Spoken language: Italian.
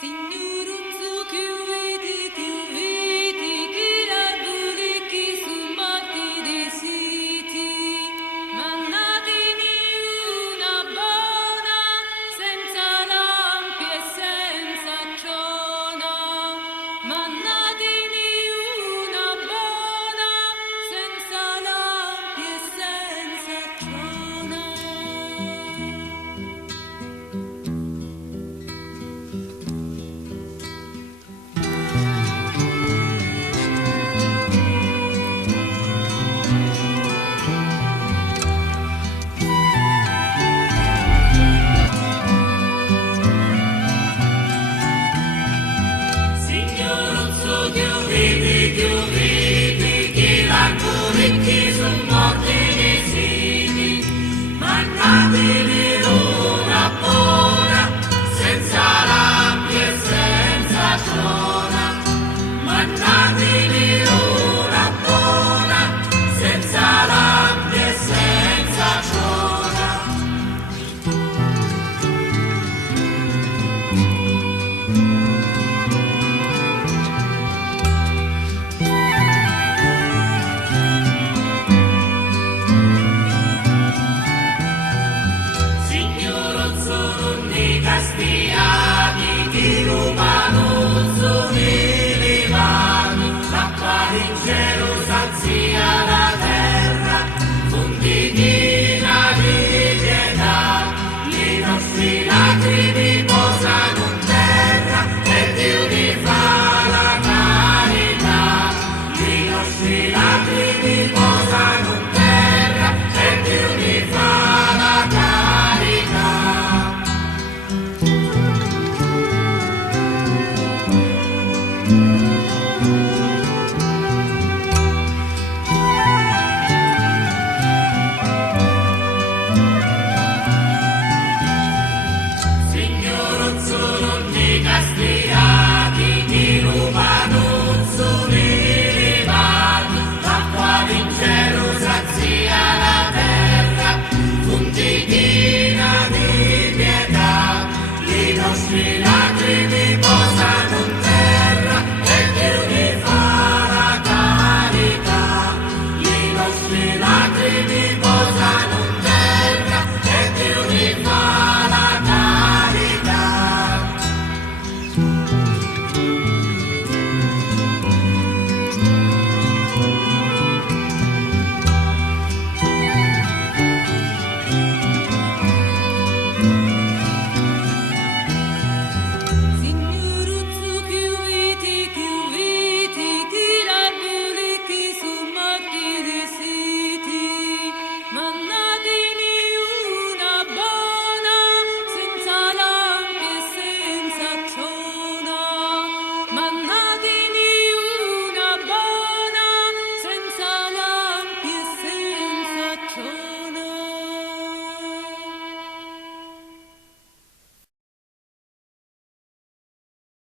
Signorum vidi chi laburi chi su morti desiti, mannatemi una buona, senza lampi e senza trona, mannatemi una buona, senza lampi e senza trona. Chiudi, chi l'alcuni chi su morti di siti, mannateli una buona, senza lampi e senza trona, mannateli una buona, senza lampi e senza trona. Castiati, chi rubano,